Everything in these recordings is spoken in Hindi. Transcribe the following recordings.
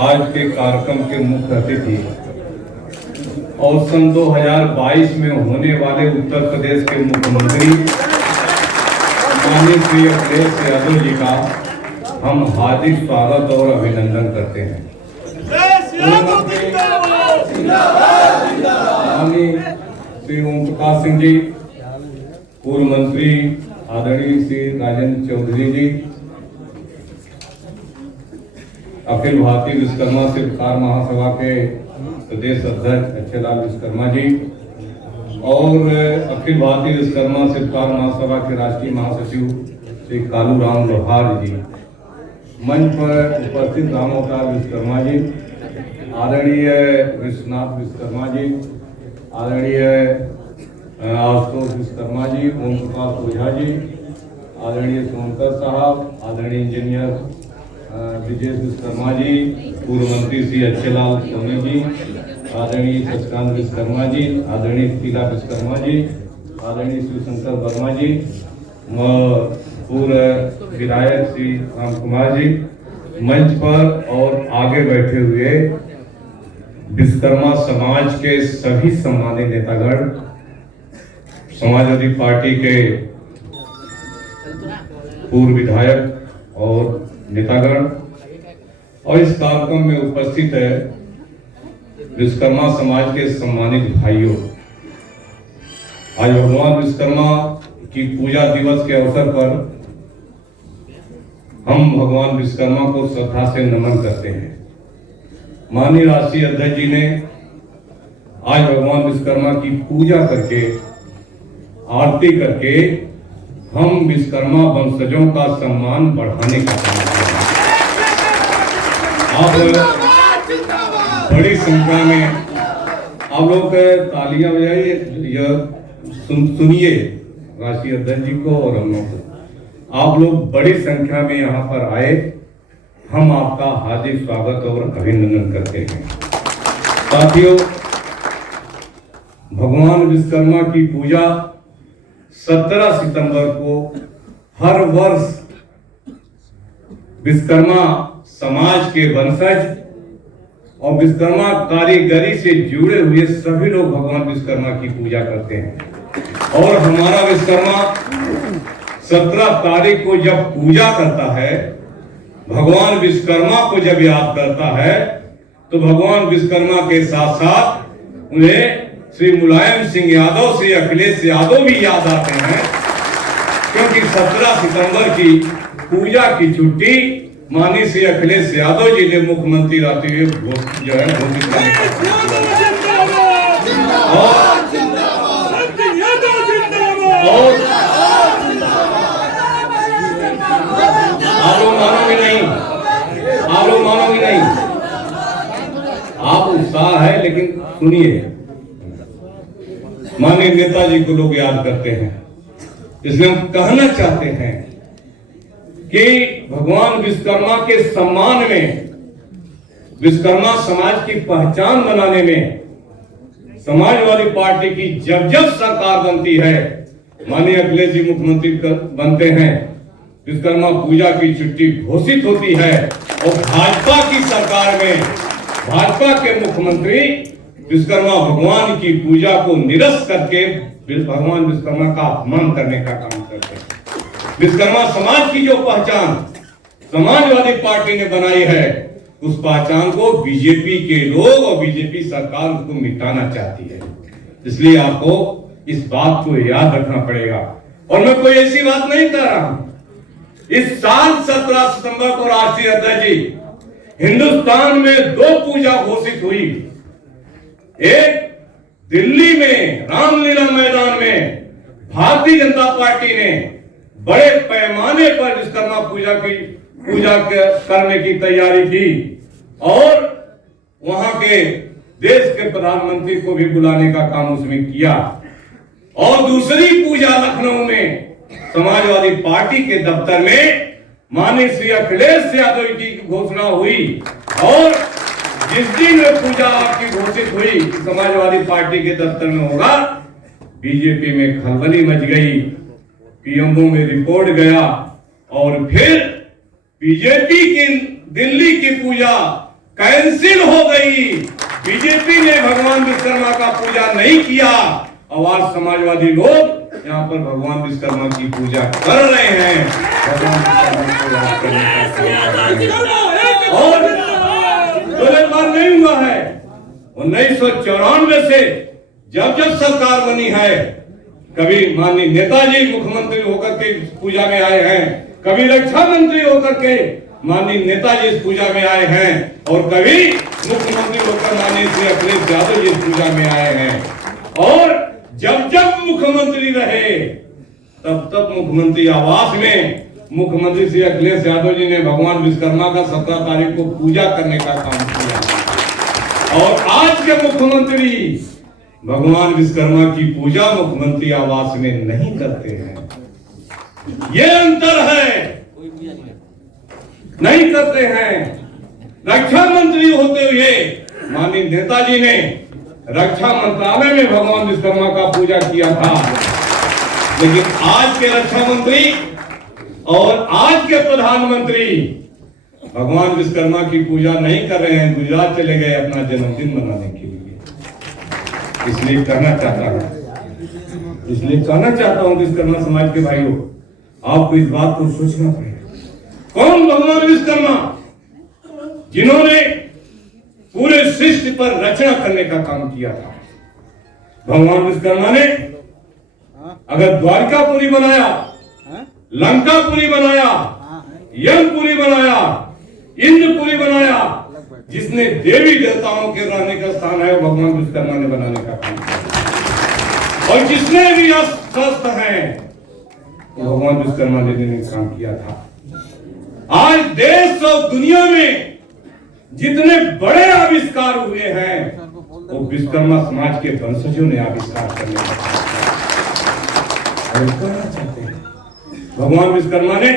आज के कार्यक्रम के मुख्य अतिथि और सन 2022 में होने वाले उत्तर प्रदेश के मुख्यमंत्री माननीय श्री अखिलेश यादव जी का हम हार्दिक स्वागत और अभिनंदन करते हैं। माननीय श्री ओम प्रकाश सिंह जी, पूर्व मंत्री आदरणीय श्री राजेंद्र चौधरी जी, अखिल भारतीय विश्वकर्मा शिल्पकार महासभा के प्रदेश अध्यक्ष अच्छेलाल विश्वकर्मा जी और अखिल भारतीय विश्वकर्मा शिल्पकार महासभा के राष्ट्रीय महासचिव श्री कालूराम लोहार जी, मंच पर उपस्थित रामोवतार विश्वकर्मा जी, आदरणीय विश्वनाथ विश्वकर्मा जी, आदरणीय आशुतोष विश्वकर्मा जी, ओम प्रकाश ओझा जी, आदरणीय सोनकर साहब, आदरणीय इंजीनियर विजय विश्वकर्मा जी, पूर्व मंत्री श्री अच्छेलाल सोनी जी, आदरणीय शशिकांत विश्वकर्मा जी, आदरणीय शीला विश्वकर्मा जी, आदरणीय शिवशंकर वर्मा जी, पूर्व विधायक श्री राम कुमार जी, मंच पर और आगे बैठे हुए विश्वकर्मा समाज के सभी सम्मानित नेतागण, समाजवादी पार्टी के पूर्व विधायक और नेतागण और इस कार्यक्रम में उपस्थित है विश्वकर्मा समाज के सम्मानित भाइयों। आज भगवान विश्वकर्मा की पूजा दिवस के अवसर पर हम भगवान विश्वकर्मा को श्रद्धा से नमन करते हैं। माननीय राष्ट्रीय अध्यक्ष जी ने आज भगवान विश्वकर्मा की पूजा करके, आरती करके हम विश्वकर्मा वंशजों का सम्मान बढ़ाने का काम किया। आप बड़ी संख्या में आप लोग तालियां बजाइए, सुनिए राष्ट्रीय अध्यक्ष जी को और हम लोग को। आप लोग बड़ी संख्या में यहाँ पर आए, हम आपका हार्दिक स्वागत और अभिनंदन करते हैं। साथियों, भगवान विश्वकर्मा की पूजा 17 सितंबर को हर वर्ष विश्वकर्मा समाज के वंशज और विश्वकर्मा कारीगरी से जुड़े हुए सभी लोग भगवान विश्वकर्मा की पूजा करते हैं। और हमारा विश्वकर्मा 17 तारीख को जब पूजा करता है, भगवान विश्वकर्मा को जब याद करता है, तो भगवान विश्वकर्मा के साथ साथ उन्हें श्री मुलायम सिंह यादव, श्री अखिलेश यादव भी याद आते हैं, क्योंकि 17 सितंबर की पूजा की छुट्टी माननीय श्री अखिलेश यादव जी ने मुख्यमंत्री रहते हुए जो है घोषित करने आप लोग मानोगे नहीं, आप लोग मानोगे नहीं, आप उत्साह है, लेकिन सुनिए, माननीय नेताजी को लोग याद करते हैं, इसलिए हम कहना चाहते हैं कि भगवान विश्वकर्मा के सम्मान में, विश्वकर्मा समाज की पहचान बनाने में समाजवादी पार्टी की जब जब सरकार बनती है, माननीय अखिलेश जी मुख्यमंत्री बनते हैं, विश्वकर्मा पूजा की छुट्टी घोषित होती है और भाजपा की सरकार में भाजपा के मुख्यमंत्री विश्वकर्मा भगवान की पूजा को निरस्त करके भगवान विश्वकर्मा का अपमान करने का काम करते हैं। विश्वकर्मा समाज की जो पहचान समाजवादी पार्टी ने बनाई है, उस पहचान को बीजेपी के लोग और बीजेपी सरकार उसको मिटाना चाहती है। इसलिए आपको इस बात को याद रखना पड़ेगा। और मैं कोई ऐसी बात नहीं कर रहा हूं। इस साल 17 सितंबर को राष्ट्रीय अध्यक्ष जी हिंदुस्तान में 2 पूजा घोषित हुई। एक दिल्ली में रामलीला मैदान में भारतीय जनता पार्टी ने बड़े पैमाने पर विश्वकर्मा पूजा करने की तैयारी की और वहां के देश के प्रधानमंत्री को भी बुलाने का काम उसमें किया। और दूसरी पूजा लखनऊ में समाजवादी पार्टी के दफ्तर में माननीय श्री अखिलेश यादव की घोषणा हुई और जिस दिन पूजा आपकी घोषित हुई समाजवादी पार्टी के दफ्तर में होगा, बीजेपी में खलबली मच गई, पीएमओ में रिपोर्ट गया और फिर बीजेपी की दिल्ली की पूजा कैंसिल हो गई। बीजेपी ने भगवान विश्वकर्मा का पूजा नहीं किया और आज समाजवादी लोग यहाँ पर भगवान विश्वकर्मा की पूजा कर रहे हैं। भगवान विश्वकर्मा को याद करने का और एक बार नहीं हुआ है। 1994 से जब जब सरकार बनी है, कभी माननीय नेताजी मुख्यमंत्री होकर के पूजा में आए हैं, कभी रक्षा मंत्री होकर के माननीय नेताजी इस पूजा में आए हैं और कभी मुख्यमंत्री होकर माननीय श्री अखिलेश यादव जी इस पूजा में आए हैं। और जब जब मुख्यमंत्री रहे तब तब मुख्यमंत्री आवास में मुख्यमंत्री श्री अखिलेश यादव जी ने भगवान विश्वकर्मा का 17 तारीख को पूजा करने का काम किया। और आज के मुख्यमंत्री भगवान विश्वकर्मा की पूजा मुख्यमंत्री आवास में नहीं करते हैं। ये अंतर है, नहीं करते हैं। रक्षा मंत्री होते हुए माननीय नेताजी ने रक्षा मंत्रालय में भगवान विश्वकर्मा का पूजा किया था, लेकिन आज के रक्षा मंत्री और आज के प्रधानमंत्री भगवान विश्वकर्मा की पूजा नहीं कर रहे हैं, गुजरात चले गए अपना जन्मदिन मनाने के लिए। इसलिए कहना चाहता हूं विश्वकर्मा समाज के भाइयों, आपको इस बात को सोचना पड़ेगा। कौन भगवान विश्वकर्मा, जिन्होंने पूरे सृष्टि पर रचना करने का काम किया था। भगवान विश्वकर्मा ने अगर द्वारकापुरी बनाया, लंकापुरी बनाया, यमपुरी बनाया, इंद्रपुरी बनाया, जिसने देवी देवताओं के रहने का स्थान है वो भगवान विश्वकर्मा ने बनाने का काम किया। और जिसने भी अस्वस्थ है वो भगवान विश्वकर्मा ने काम किया था। आज देश और दुनिया में जितने बड़े आविष्कार हुए हैं वो विश्वकर्मा समाज के वंशजों ने आविष्कार करने का चाहते हैं। भगवान विश्वकर्मा ने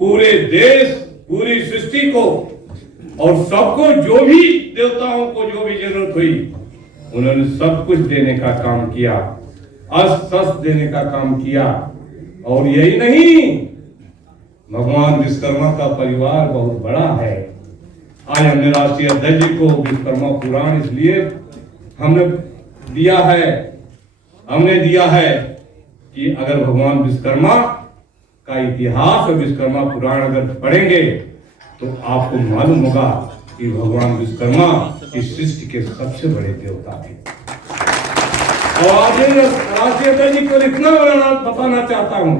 पूरे देश, पूरी सृष्टि को और सबको, जो भी देवताओं को जो भी जरूरत हुई, उन्होंने सब कुछ देने का काम किया, अस्त्र देने का काम किया। और यही नहीं, भगवान विश्वकर्मा का परिवार बहुत बड़ा है। आज हमने राष्ट्रीय अध्यक्ष जी को विश्वकर्मा पुराण इसलिए हमने दिया है कि अगर भगवान विश्वकर्मा का इतिहास और विश्वकर्मा पुराण अगर पढ़ेंगे तो आपको मालूम होगा कि भगवान विश्वकर्मा इस सृष्टि के सबसे बड़े देवता थे। और आज राष्ट्रीय अध्यक्ष जी को इतना बताना चाहता हूं,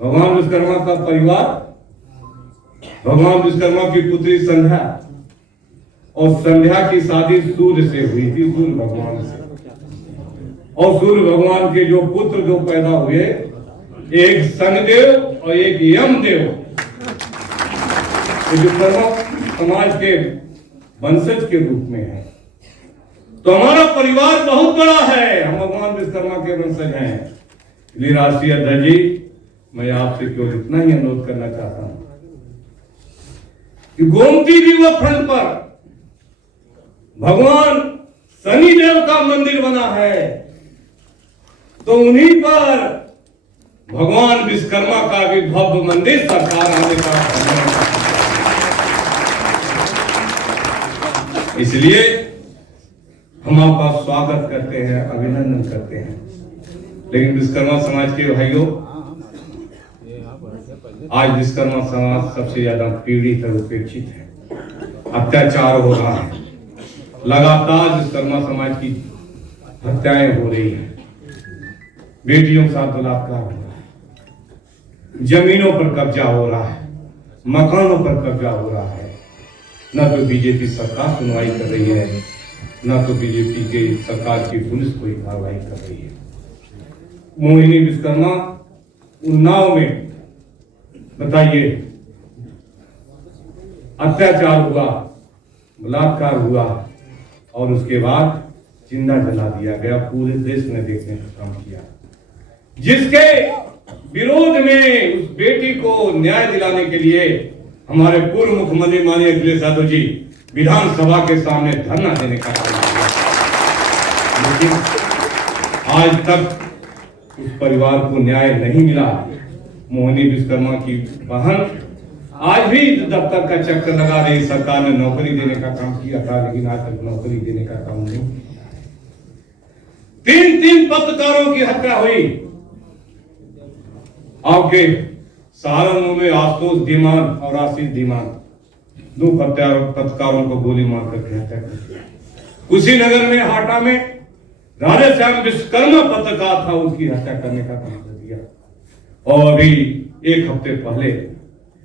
भगवान विश्वकर्मा का परिवार, भगवान विश्वकर्मा की पुत्री संध्या, और संध्या की शादी सूर्य से हुई थी, सूर्य भगवान से। और सूर्य भगवान के जो पुत्र जो पैदा हुए, एक शनिदेव और एक यमदेव, तो विश्वकर्मा समाज के वंशज के रूप में है। तो हमारा परिवार बहुत बड़ा है, हम भगवान विश्वकर्मा के वंशज हैं। इसलिए राष्ट्रीय अध्यक्ष जी, मैं आपसे केवल इतना ही अनुरोध करना चाहता हूं कि गोमती रिवर फ्रंट पर भगवान शनिदेव का मंदिर बना है, तो उन्हीं पर भगवान विश्वकर्मा का भी भव्य मंदिर सरकार आने का। इसलिए हम आपका स्वागत करते हैं, अभिनंदन करते हैं। लेकिन विश्वकर्मा समाज के भाइयों, आज विश्वकर्मा समाज सबसे ज्यादा पीड़ित और उपेक्षित है। अत्याचार हो रहा है, लगातार विश्वकर्मा समाज की हत्याएं हो रही हैं, बेटियों के साथ बलात्कार हो रहा है, जमीनों पर कब्जा हो रहा है, मकानों पर कब्जा हो रहा है। न तो बीजेपी सरकार सुनवाई कर रही है, न तो बीजेपी के सरकार की पुलिस कोई कार्रवाई कर रही है। मोहिनी विश्वकर्मा उन्नाव में, बताइए, अत्याचार हुआ, बलात्कार हुआ और उसके बाद जिंदा जला दिया गया। पूरे देश ने देखने का काम किया। जिसके विरोध में उस बेटी को न्याय दिलाने के लिए हमारे पूर्व मुख्यमंत्री माननीय अखिलेश यादव जी विधानसभा के सामने धरना देने का काम किया, लेकिन आज तक उस परिवार को न्याय नहीं मिला। मोहिनी विश्वकर्मा की बहन आज भी दफ्तर का चक्कर लगा रही सरकार ने नौकरी देने का काम किया था, लेकिन आज तक नौकरी देने का काम नहीं। 3 पत्रकारों की हत्या हुई। आपके सहारनपुर में आशुतोष धीमान और आशीष धीमान 2 पत्रकारों को गोली मार करके हत्या कर दी। कुशीनगर में हाटा में राधेश्याम विश्वकर्मा पत्रकार था, उसकी हत्या करने का काम कर दिया। और अभी 1 हफ्ते पहले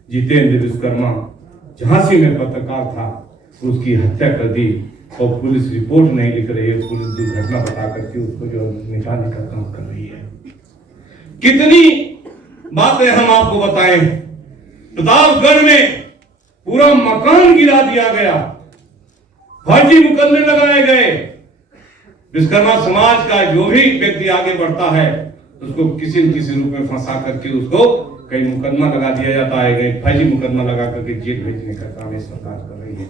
जितेंद्र विश्वकर्मा झांसी में पत्रकार था, उसकी हत्या कर दी और पुलिस रिपोर्ट नहीं लिख रही है। पुलिस दुर्घटना बता करके उसको जो निकालने का काम कर रही है। कितनी बातें हम आपको बताएं। प्रतापगढ़ में पूरा मकान गिरा दिया गया, फर्जी मुकदमे लगाए गए। विश्वकर्मा समाज का जो भी व्यक्ति आगे बढ़ता है उसको किसी न किसी रूप में फंसा करके उसको कहीं मुकदमा लगा दिया जाता है, कहीं फर्जी मुकदमा लगा करके जेल भेजने का काम ये सरकार कर रही है।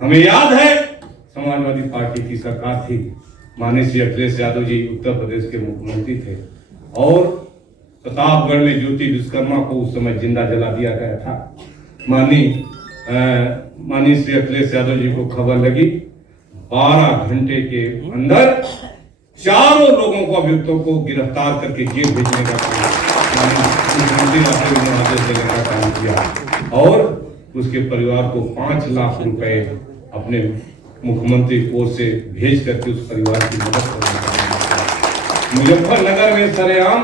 हमें याद है समाजवादी पार्टी की सरकार थी, माननीय श्री अखिलेश यादव जी उत्तर प्रदेश के मुख्यमंत्री थे और प्रतापगढ़ में ज्योति विश्वकर्मा को उस समय जिंदा जला दिया गया था। माननीय श्री अखिलेश यादव जी को खबर लगी, 12 घंटे के अंदर 4 लोगों को, अभियुक्तों को गिरफ्तार करके जेल भेजने का काम मुख्यमंत्री आदेश देने का काम किया और उसके परिवार को 5 लाख रुपए अपने मुख्यमंत्री कोष से भेज करके उस परिवार की मदद करने का काम किया। मुजफ्फरनगर में सरेआम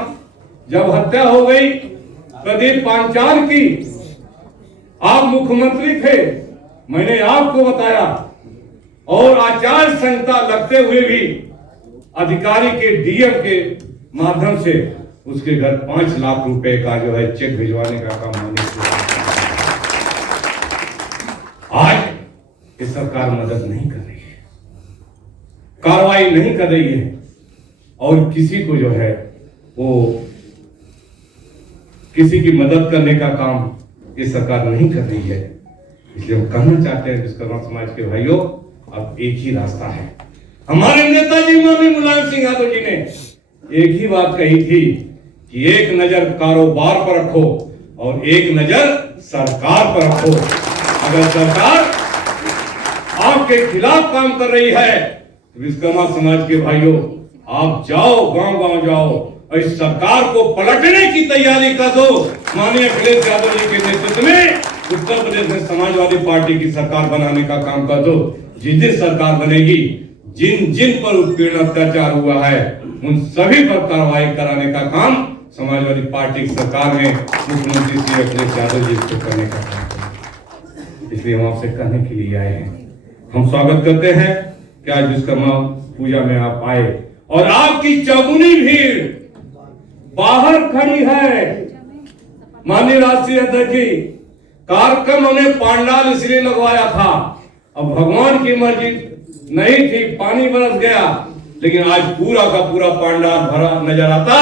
जब हत्या हो गई प्रदीप पांचाल की, आप मुख्यमंत्री थे, मैंने आपको बताया और आचार संहिता लगते हुए भी अधिकारी के डीएम के माध्यम से उसके घर 5 लाख रुपए का जो है चेक भिजवाने का काम होने से आज ये सरकार मदद नहीं कर रही है, कार्रवाई नहीं कर रही है और किसी को जो है वो किसी की मदद करने का काम ये सरकार नहीं कर रही है। इसलिए हम कहना चाहते हैं विश्वकर्मा समाज के भाइयों, अब एक ही रास्ता है। हमारे नेताजी माननीय मुलायम सिंह यादव जी ने एक ही बात कही थी कि एक नजर कारोबार पर रखो और एक नजर सरकार पर रखो। अगर सरकार आपके खिलाफ काम कर रही है तो विश्वकर्मा समाज के भाइयों आप जाओ, गांव-गांव जाओ और इस सरकार को पलटने की तैयारी कर दो। माननीय अखिलेश यादव जी के नेतृत्व में उत्तर प्रदेश में समाजवादी पार्टी की सरकार बनाने का काम कर दो। जिस दिन सरकार बनेगी, जिन जिन पर उत्पीड़न अत्याचार हुआ है उन सभी पर कार्रवाई कराने का काम समाजवादी पार्टी की सरकार में मुख्यमंत्री श्री अखिलेश यादव जी को करने का काम करें। इसलिए हम आपसे कहने के लिए आए हैं। हम स्वागत करते हैं कि आज विश्वकर्मा पूजा में आप आए और आपकी चौगुनी भीड़ बाहर खड़ी है। माननीय राष्ट्रीय अध्यक्ष जी, कार्यक्रम हमने पांडाल इसलिए लगवाया था, अब भगवान की मर्जी नहीं थी, पानी बरस गया, लेकिन आज पूरा का पूरा पांडाल भरा नजर आता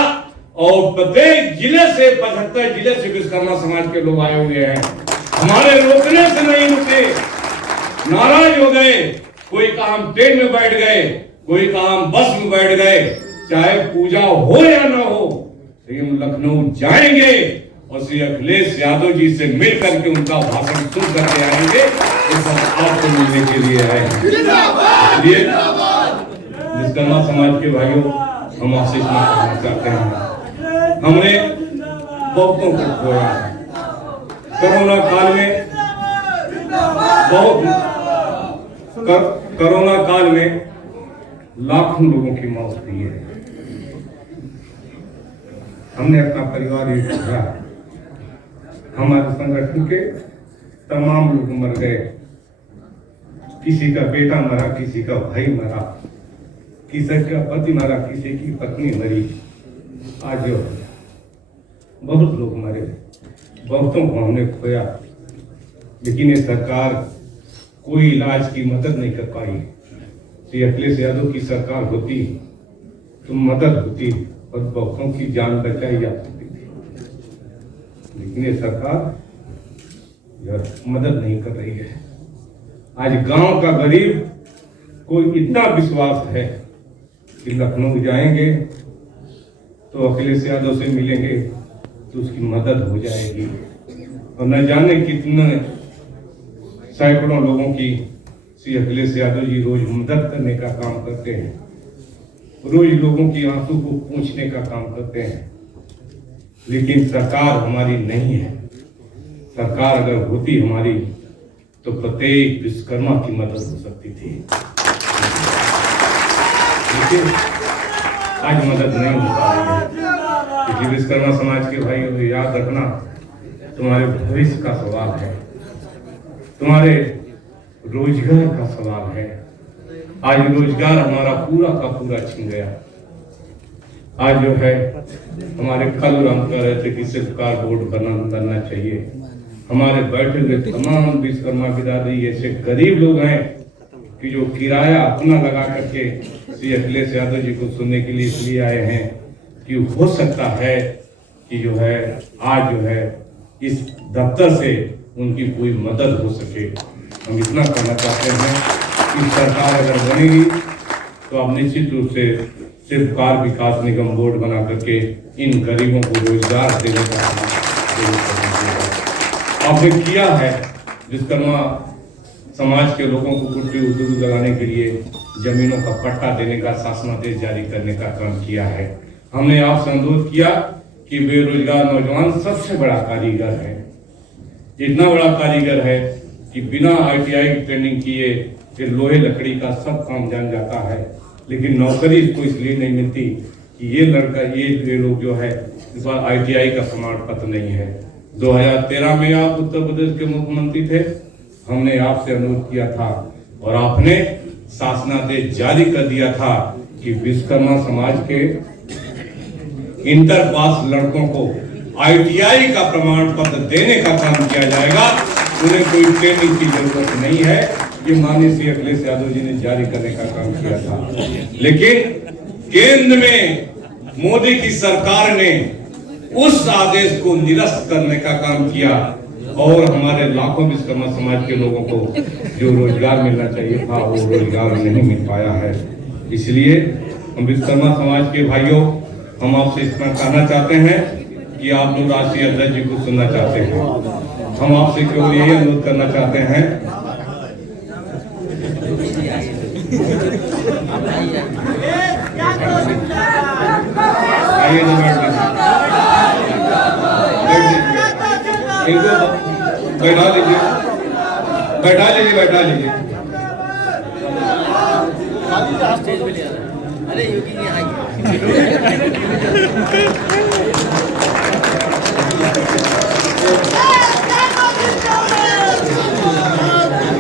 और प्रत्येक जिले से 75 जिले से विश्वकर्मा समाज के लोग आए हुए हैं। हमारे रोकने से नहीं रुके, नाराज हो गए। कोई कहा हम ट्रेन में बैठ गए, कोई कहा हम बस में बैठ गए। चाहे पूजा हो या ना हो, लेकिन हम लखनऊ जाएंगे और श्री अखिलेश यादव जी से मिल करके उनका भाषण सुन करके आएंगे। तो सब आपको मिलने के लिए आए हैं। इसलिए विश्वकर्मा समाज के भाइयों, हम आपसे इतना कहना चाहते हैं, हमने बहुतों को खोया है। कोरोना काल में कोरोना काल में लाखों लोगों की मौत हुई है। हमने अपना परिवार एक छोड़ा, हमारे संगठन के तमाम लोग मर गए। किसी का बेटा मरा, किसी का भाई मरा, किसी का पति मरा, किसी की पत्नी मरी। आज जो बहुत लोग मरे, बहुतों को हमने खोया, लेकिन ये सरकार कोई इलाज की मदद नहीं कर पाई। श्री अखिलेश यादव की सरकार होती तो मदद होती और बहुतों की जान बचाई जा सकती थी, लेकिन ये सरकार मदद नहीं कर रही है। आज गांव का गरीब को इतना विश्वास है कि लखनऊ जाएंगे तो अखिलेश यादव से मिलेंगे तो उसकी मदद हो जाएगी। और न जाने कितने सैकड़ों लोगों की श्री अखिलेश यादव जी रोज मदद करने का काम करते हैं, रोज लोगों की आंसू को पोंछने का काम करते हैं। लेकिन सरकार हमारी नहीं है। सरकार अगर होती हमारी तो प्रत्येक विश्वकर्मा की मदद हो सकती थी, लेकिन आज मदद नहीं हो पा रही है। क्योंकि विश्वकर्मा समाज के भाइयों, याद रखना, तुम्हारे भविष्य का सवाल है, तुम्हारे रोजगार का सवाल है। आज रोजगार हमारा पूरा का पूरा छिन गया। आज जो है हमारे कल हम कह रहे थे कि सिर्फ कार्डबोर्ड बनना चाहिए। हमारे बैठे हुए तमाम विश्वकर्मा बिरादरी ऐसे गरीब लोग हैं कि जो किराया अपना लगा करके श्री अखिलेश यादव जी को सुनने के लिए इसलिए आए हैं कि हो सकता है कि जो है आज जो है इस दफ्तर से उनकी कोई मदद हो सके। हम इतना कहना चाहते हैं कि सरकार अगर बनेगी तो अब निश्चित रूप से सिर्फ कार विकास निगम बोर्ड बना करके इन गरीबों को रोजगार देने का आपने किया है। विश्वकर्मा समाज के लोगों को कुटीर उद्योग लगाने के लिए जमीनों का पट्टा देने का शासनादेश जारी करने का काम किया है। हमने आपसे अनुरोध किया कि बेरोजगार नौजवान सबसे बड़ा कारीगर है, इतना बड़ा कारीगर है कि बिना ITI की ट्रेनिंग किए फिर लोहे लकड़ी का सब काम जान जाता है, लेकिन नौकरी इसको इसलिए नहीं मिलती कि ये लड़का ये लोग जो है इस बार ITI का प्रमाण पत्र नहीं है। 2013 में आप उत्तर प्रदेश के मुख्यमंत्री थे, हमने आपसे अनुरोध किया था और आपने शासनादेश जारी कर दिया था कि विश्वकर्मा समाज के इंटर पास लड़कों को ITI का प्रमाण पत्र देने का काम किया जाएगा। उन्हें कोई ट्रेनिंग की जरूरत नहीं है। ये माननीय श्री अखिलेश यादव जी ने जारी करने का काम किया था, लेकिन केंद्र में मोदी की सरकार ने उस आदेश को निरस्त करने का काम किया और हमारे लाखों विश्वकर्मा समाज के लोगों को जो रोजगार मिलना चाहिए था वो रोजगार नहीं मिल पाया है। इसलिए हम विश्वकर्मा समाज के भाइयों, हम आपसे इतना कहना चाहते हैं कि आप लोग राष्ट्रीय अध्यक्ष जी को सुनना चाहते हैं। हम आपसे केवल यही अनुरोध करना चाहते हैं आइए तो इनको बैठा लीजिए, बैठा लीजिए, बैठा लीजिए। अरे योगी जी आइए।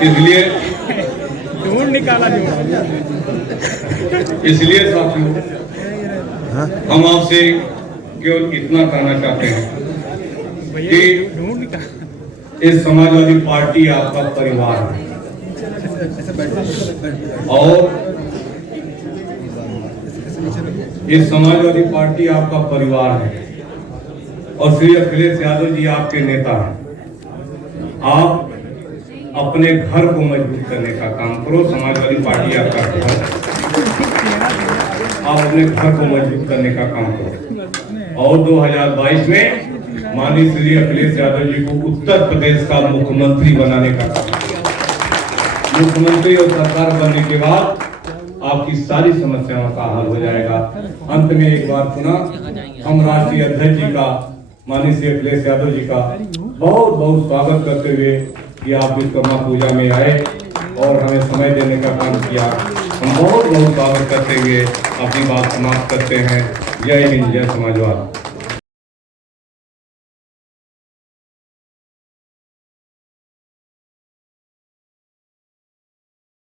इसलिए ढूंढ निकाला इसलिए साथियों हम आपसे केवल इतना कहना चाहते हैं कि इस समाजवादी पार्टी आपका परिवार है और इस समाजवादी पार्टी आपका परिवार है और श्री अखिलेश यादव जी आपके नेता हैं। आप अपने घर को मजबूत करने का काम करो। समाजवादी पार्टी आपका घर है, आप अपने घर को मजबूत करने का काम करो और 2022 में माननीय श्री अखिलेश यादव जी को उत्तर प्रदेश का मुख्यमंत्री बनाने का काम करो। मुख्यमंत्री और सरकार बनने के बाद आपकी सारी समस्याओं का हल हो जाएगा। अंत में एक बार पुनः हम राष्ट्रीय अध्यक्ष जी का, माननीय श्री अखिलेश यादव जी का बहुत बहुत स्वागत करते हुए कि आप विश्वकर्मा पूजा में आए और हमें समय देने का काम किया, हम बहुत बहुत स्वागत करते हुए अपनी बात समाप्त करते हैं। जय हिंद, जय समाजवाद।